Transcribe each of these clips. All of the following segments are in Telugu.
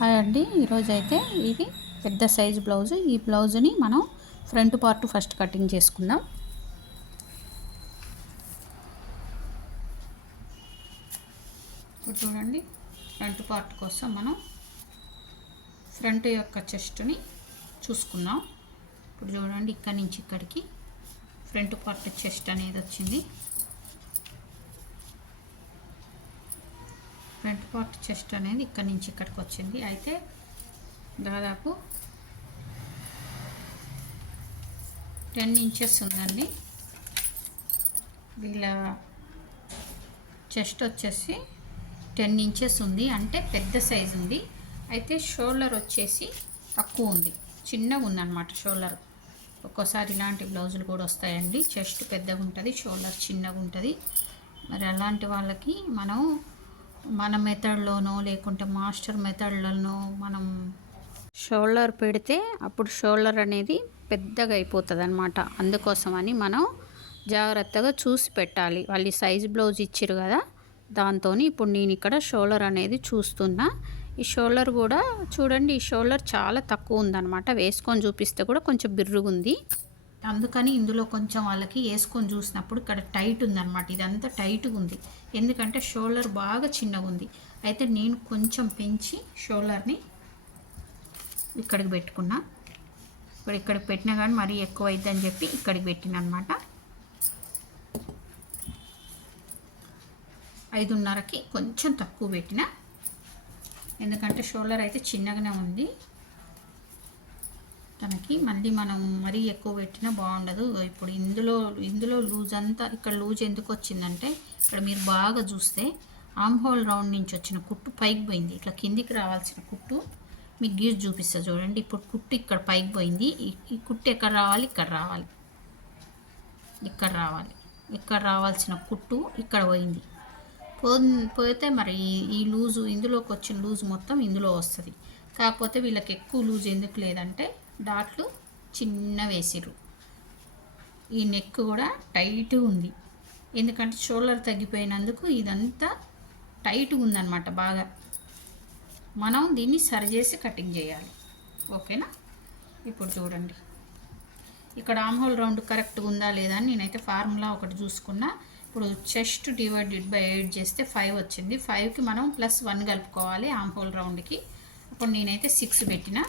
హాయ్ అండి. ఈరోజు అయితే ఇది పెద్ద సైజ్ బ్లౌజ్. ఈ బ్లౌజ్ని మనం ఫ్రంట్ పార్ట్ ఫస్ట్ కటింగ్ చేసుకుందాం. ఇప్పుడు చూడండి ఫ్రంట్ పార్ట్ కోసం మనం ఫ్రంట్ యొక్క చెస్ట్ని చూసుకున్నాం ఇప్పుడు చూడండి ఇక్కడి నుంచి ఇక్కడికి ఫ్రంట్ పార్ట్ చెస్ట్ అనేది వచ్చింది. ఫ్రంట్ పార్ట్ చెస్ట్ అనేది ఇక్కడ నుంచి ఇక్కడికి వచ్చింది. అయితే దాదాపు టెన్ ఇంచెస్ ఉందండి. వీళ్ళ చెస్ట్ వచ్చేసి టెన్ ఇంచెస్ ఉంది. అంటే పెద్ద సైజు ఉంది. అయితే షోల్డర్ వచ్చేసి తక్కువ ఉంది. చిన్నగా ఉందన్నమాట షోల్డర్. ఒక్కోసారి ఇలాంటి బ్లౌజులు కూడా వస్తాయండి. చెస్ట్ పెద్దగా ఉంటుంది షోల్డర్ చిన్నగా ఉంటుంది. మరి అలాంటి వాళ్ళకి మనం మన మెథడ్లోనో లేకుంటే మాస్టర్ మెథడ్లోనో మనం షోల్డర్ పెడితే అప్పుడు షోల్డర్ అనేది పెద్దగా అయిపోతుంది అనమాట అందుకోసమని మనం జాగ్రత్తగా చూసి పెట్టాలి. వాళ్ళు సైజ్ బ్లౌజ్ ఇచ్చారు కదా దాంతో ఇప్పుడు నేను ఇక్కడ షోల్డర్ అనేది చూస్తున్నా. ఈ షోల్డర్ కూడా చూడండి ఈ షోల్డర్ చాలా తక్కువ ఉందన్నమాట. వేసుకొని చూపిస్తే కూడా కొంచెం బిర్రుగుంది. అందుకని ఇందులో కొంచెం వాళ్ళకి వేసుకొని చూసినప్పుడు ఇక్కడ టైట్ ఉందన్నమాట. ఇదంతా టైట్గా ఉంది. ఎందుకంటే షోల్డర్ బాగా చిన్నగా ఉంది. అయితే నేను కొంచెం పెంచి షోల్డర్ని ఇక్కడికి పెట్టుకున్నా. ఇప్పుడు ఇక్కడికి పెట్టినా కానీ మరీ ఎక్కువ అయిద్దని చెప్పి ఇక్కడికి పెట్టిన అనమాట ఐదున్నరకి కొంచెం తక్కువ పెట్టిన. ఎందుకంటే షోల్డర్ అయితే చిన్నగానే ఉంది. తనకి. మళ్ళీ మనం మరీ ఎక్కువ పెట్టినా బాగుండదు. ఇప్పుడు ఇందులో ఇందులో లూజ్ అంతా ఇక్కడ లూజ్ ఎందుకు వచ్చిందంటే ఇక్కడ మీరు బాగా చూస్తే ఆమ్ హోల్ రౌండ్ నుంచి వచ్చిన కుట్టు పైకి పోయింది. ఇట్లా కిందికి రావాల్సిన కుట్టు మీకు గీజ్ చూపిస్తా చూడండి. ఇప్పుడు కుట్టు ఇక్కడ పైకి పోయింది. ఈ కుట్టు ఎక్కడ రావాలి? ఇక్కడ రావాలి. ఇక్కడ రావాలి. ఇక్కడ రావాల్సిన కుట్టు ఇక్కడ పోయింది. పో పోతే మరి ఈ లూజు ఇందులోకి వచ్చిన లూజు మొత్తం ఇందులో వస్తుంది. కాకపోతే వీళ్ళకి ఎక్కువ లూజ్ ఎందుకు లేదంటే డాట్లు చిన్న వేసిరు ఈ నెక్ కూడా టైట్ ఉంది. ఎందుకంటే షోల్డర్ తగ్గిపోయినందుకు ఇదంతా టైట్గా ఉందన్నమాట బాగా. మనం దీన్ని సరిచేసి కటింగ్ చేయాలి. ఓకేనా? ఇప్పుడు చూడండి. ఇక్కడ ఆమ్హోల్ రౌండ్ కరెక్ట్గా ఉందా లేదా అని నేనైతే ఫార్ములా ఒకటి చూసుకున్నా. ఇప్పుడు చెస్ట్ డివైడెడ్ బై ఎయిట్ చేస్తే ఫైవ్ వచ్చింది. ఫైవ్కి మనం ప్లస్ వన్ కలుపుకోవాలి ఆమ్హోల్ రౌండ్కి. అప్పుడు నేనైతే సిక్స్ పెట్టిన.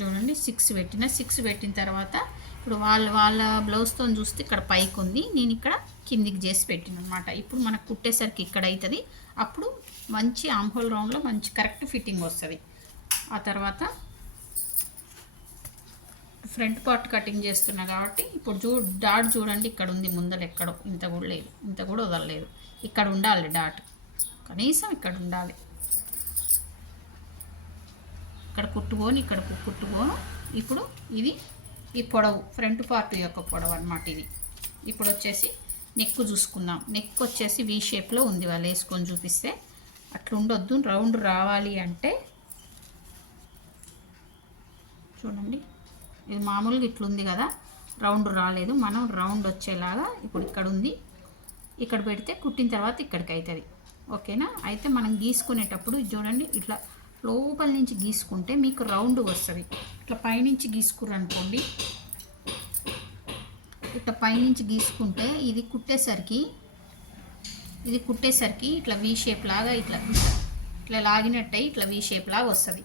చూడండి సిక్స్ పెట్టిన. సిక్స్ పెట్టిన తర్వాత ఇప్పుడు వాళ్ళ వాళ్ళ బ్లౌజ్తో చూస్తే ఇక్కడ పైకి ఉంది. నేను ఇక్కడ కిందికి చేసి పెట్టిన అనమాట ఇప్పుడు మనకు కుట్టేసరికి ఇక్కడ అవుతుంది అప్పుడు మంచి ఆంహోల్ రౌండ్లో మంచి కరెక్ట్ ఫిట్టింగ్ వస్తుంది. ఆ తర్వాత ఫ్రంట్ పార్ట్ కటింగ్ చేస్తున్నా కాబట్టి ఇప్పుడు చూ డాట్ చూడండి ఇక్కడ ఉంది. ముందర ఎక్కడో. ఇంత కూడా లేదు. ఇంత కూడా వదలలేదు. ఇక్కడ ఉండాలి డాట్ కనీసం ఇక్కడ ఉండాలి. ఇక్కడ కుట్టుకొని ఇక్కడ కుట్టుకోను. ఇప్పుడు ఇది ఈ పొడవు ఫ్రంట్ పార్ట్ యొక్క పొడవు అనమాట ఇది. ఇప్పుడు వచ్చేసి నెక్ చూసుకుందాం. నెక్ వచ్చేసి వీ షేప్లో ఉంది వాళ్ళు వేసుకొని చూపిస్తే. అట్లా ఉండొద్దు రౌండ్ రావాలి అంటే చూడండి. ఇది మామూలుగా ఇట్లుంది కదా రౌండ్ రాలేదు. మనం రౌండ్ వచ్చేలాగా ఇప్పుడు ఇక్కడ ఉంది ఇక్కడ పెడితే కుట్టిన తర్వాత ఇక్కడికి అవుతుంది ఓకేనా? అయితే మనం గీసుకునేటప్పుడు చూడండి ఇట్లా లోపల నుంచి గీసుకుంటే మీకు రౌండ్ వస్తుంది. ఇట్లా పైనుంచి గీసుకురనుకోండి. ఇట్లా పైనుంచి గీసుకుంటే ఇది కుట్టేసరికి ఇది కుట్టేసరికి ఇట్లా వీ షేప్ లాగా ఇట్లా ఇట్లా లాగినట్టయి ఇట్లా వీ షేప్ లాగా వస్తుంది.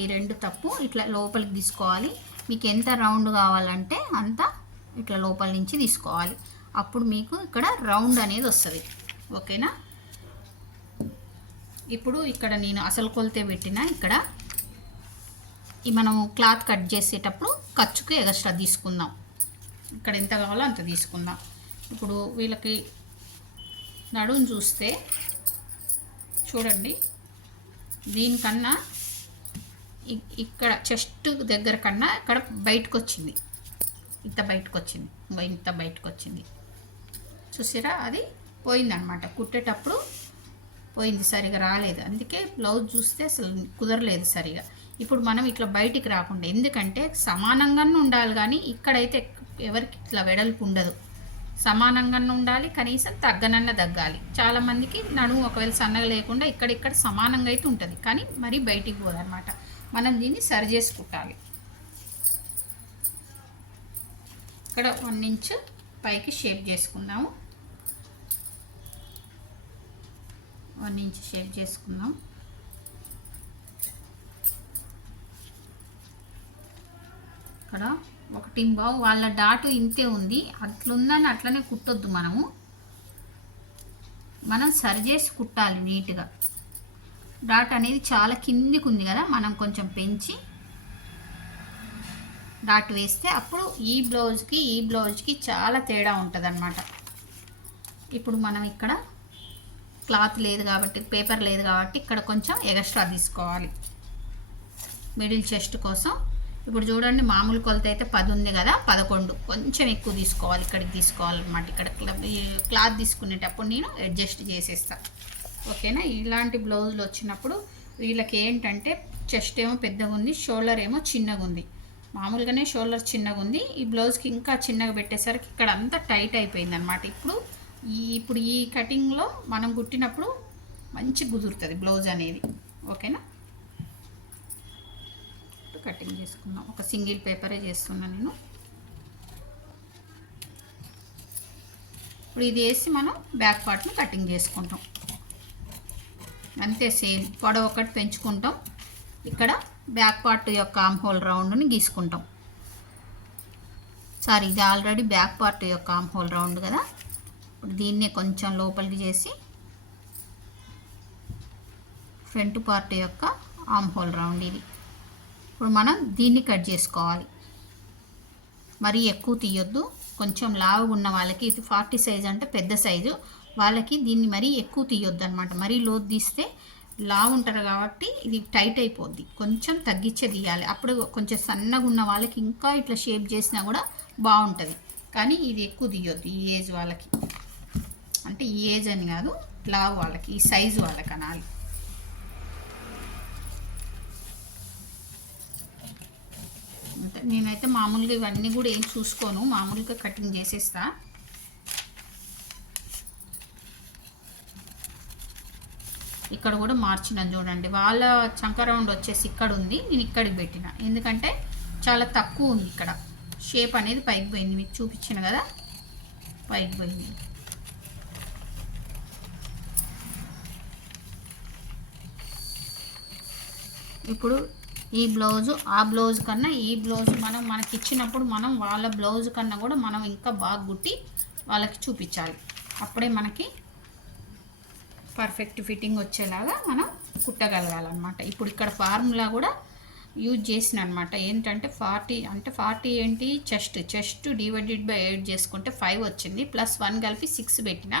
ఈ రెండు తప్పు ఇట్లా లోపలికి తీసుకోవాలి. మీకు ఎంత రౌండ్ కావాలంటే అంత ఇట్లా లోపల నుంచి తీసుకోవాలి. అప్పుడు మీకు ఇక్కడ రౌండ్ అనేది వస్తుంది. ఓకేనా? ఇప్పుడు ఇక్కడ నేను అసలు కొలితే పెట్టిన ఇక్కడ మనం క్లాత్ కట్ చేసేటప్పుడు ఖర్చుకు ఎగస్ట్రా తీసుకుందాం. ఇక్కడ ఎంత కావాలో అంత తీసుకుందాం. ఇప్పుడు వీళ్ళకి నడుము చూస్తే చూడండి దీనికన్నా ఇక్కడ చెస్ట్ దగ్గర కన్నా ఇక్కడ బయటకు వచ్చింది ఇంత బయటకు వచ్చింది ఇంత బయటకు వచ్చింది చూసారా? అది పోయిందనమాట కుట్టేటప్పుడు పోయింది సరిగా రాలేదు. అందుకే బ్లౌజ్ చూస్తే అసలు కుదరలేదు సరిగా. ఇప్పుడు మనం ఇట్లా బయటికి రాకుండా ఎందుకంటే సమానంగానే ఉండాలి కానీ ఇక్కడైతే ఎవరికి ఇట్లా వెడల్పు ఉండదు. సమానంగా ఉండాలి కనీసం తగ్గనన్న తగ్గాలి. చాలామందికి నడుము ఒకవేళ సన్నగా లేకుండా ఇక్కడిక్కడ సమానంగా అయితే ఉంటుంది. కానీ మరీ బయటికి పోదన్నమాట. మనం దీన్ని సరి చేసుకుంటాలి. ఇక్కడ వన్ ఇంచ్ పైకి షేప్ చేసుకున్నాము వన్ ఇంచ్ షేప్ చేసుకుందాం. ఇక్కడ ఒకటి బావు వాళ్ళ డాటు ఇంతే ఉంది. అట్లుందని అట్లనే కుట్టొద్దు మనము. మనం సరి చేసి కుట్టాలి నీట్గా. డాట్ అనేది చాలా కిందికి ఉంది కదా మనం కొంచెం పెంచి డాట్ వేస్తే అప్పుడు ఈ బ్లౌజ్కి ఈ బ్లౌజ్కి చాలా తేడా ఉంటుంది ఇప్పుడు మనం ఇక్కడ క్లాత్ లేదు కాబట్టి పేపర్ లేదు కాబట్టి ఇక్కడ కొంచెం ఎక్స్ట్రా తీసుకోవాలి. మిడిల్ చెస్ట్ కోసం. ఇప్పుడు చూడండి మామూలు కొలత అయితే పది ఉంది కదా పదకొండు. కొంచెం ఎక్కువ తీసుకోవాలి ఇక్కడికి తీసుకోవాలన్నమాట. ఇక్కడ క్లాత్ తీసుకునేటప్పుడు నేను అడ్జస్ట్ చేసేస్తాను ఓకేనా? ఇలాంటి బ్లౌజులు వచ్చినప్పుడు వీళ్ళకి ఏంటంటే చెస్ట్ ఏమో పెద్దగా ఉంది షోల్డర్ ఏమో చిన్నగా ఉంది. మామూలుగానే షోల్డర్ చిన్నగా ఉంది. ఈ బ్లౌజ్కి ఇంకా చిన్నగా పెట్టేసరికి ఇక్కడ అంతా టైట్ అయిపోయింది అనమాట ఇప్పుడు ఈ ఇప్పుడు ఈ కటింగ్లో మనం కుట్టినప్పుడు మంచి కుదురుతుంది బ్లౌజ్ అనేది. ఓకేనా? కటింగ్ చేసుకుందాం. ఒక సింగిల్ పేపరే చేస్తున్నా నేను. ఇప్పుడు ఇది వేసి మనం బ్యాక్ పార్ట్ని కటింగ్ చేసుకుంటాం. అంతే సేమ్. పొడవు ఒకటి పెంచుకుంటాం. ఇక్కడ బ్యాక్ పార్ట్ యొక్క ఆమ్ హోల్ రౌండ్ని గీసుకుంటాం. సారీ ఇది ఆల్రెడీ బ్యాక్ పార్ట్ యొక్క ఆమ్ హోల్ రౌండ్ కదా? ఇప్పుడు దీన్నే కొంచెం లోపలికి చేసి ఫ్రంట్ పార్ట్ యొక్క ఆమ్ హోల్ రౌండ్ ఇది. ఇప్పుడు మనం దీన్ని కట్ చేసుకోవాలి. మరీ ఎక్కువ తీయొద్దు. కొంచెం లావుగా ఉన్న వాళ్ళకి ఇది ఫార్టీ సైజ్ అంటే పెద్ద సైజు. వాళ్ళకి దీన్ని మరీ ఎక్కువ తీయొద్దు అనమాట మరీ లోతు తీస్తే లావు ఉంటారు కాబట్టి ఇది టైట్ అయిపోద్ది. కొంచెం తగ్గించే తీయాలి. అప్పుడు కొంచెం సన్నగా ఉన్న వాళ్ళకి ఇంకా ఇట్లా షేప్ చేసినా కూడా బాగుంటుంది. కానీ ఇది ఎక్కువ తీయొద్దు ఈ ఏజ్ వాళ్ళకి. అంటే ఈ ఏజ్ అని కాదు లావు వాళ్ళకి ఈ సైజు వాళ్ళకి అనాలి. అంతే నేనైతే మామూలుగా ఇవన్నీ కూడా ఏం చూసుకోను మామూలుగా కటింగ్ చేసేస్తా. ఇక్కడ కూడా మార్చినాను చూడండి. వాళ్ళ చంక రౌండ్ వచ్చేసి ఇక్కడ ఉంది నేను ఇక్కడికి పెట్టిన. ఎందుకంటే చాలా తక్కువ ఉంది ఇక్కడ. షేప్ అనేది పైకి పోయింది మీకు చూపించిన కదా? పైకి పోయింది. ఇప్పుడు ఈ బ్లౌజు ఆ బ్లౌజ్ కన్నా ఈ బ్లౌజ్ మనం మనకి ఇచ్చినప్పుడు మనం వాళ్ళ బ్లౌజ్ కన్నా కూడా మనం ఇంకా బాగా కుట్టి వాళ్ళకి చూపించాలి. అప్పుడే మనకి పర్ఫెక్ట్ ఫిట్టింగ్ వచ్చేలాగా మనం కుట్టగలగాలన్నమాట. ఇప్పుడు ఇక్కడ ఫార్ములా కూడా యూజ్ చేసిన అనమాట ఏంటంటే ఫార్టీ అంటే ఫార్టీ ఏంటి? Chest chest divided by eight చేసుకుంటే ఫైవ్ వచ్చింది. ప్లస్ వన్ కలిపి సిక్స్ పెట్టిన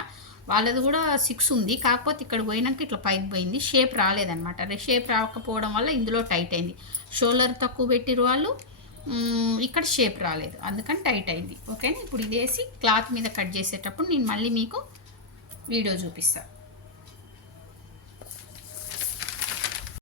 వాళ్ళది కూడా సిక్స్ ఉంది. కాకపోతే ఇక్కడ పోయినాక ఇట్లా పైకి పోయింది. షేప్ రాలేదనమాట షేప్ రాకపోవడం వల్ల ఇందులో టైట్ అయింది. షోల్డర్ తక్కువ పెట్టిరు వాళ్ళు. ఇక్కడ షేప్ రాలేదు. అందుకని టైట్ అయింది. ఓకేనా ఇప్పుడు ఇది వేసి క్లాత్ మీద కట్ చేసేటప్పుడు నేను మళ్ళీ మీకు వీడియో చూపిస్తాను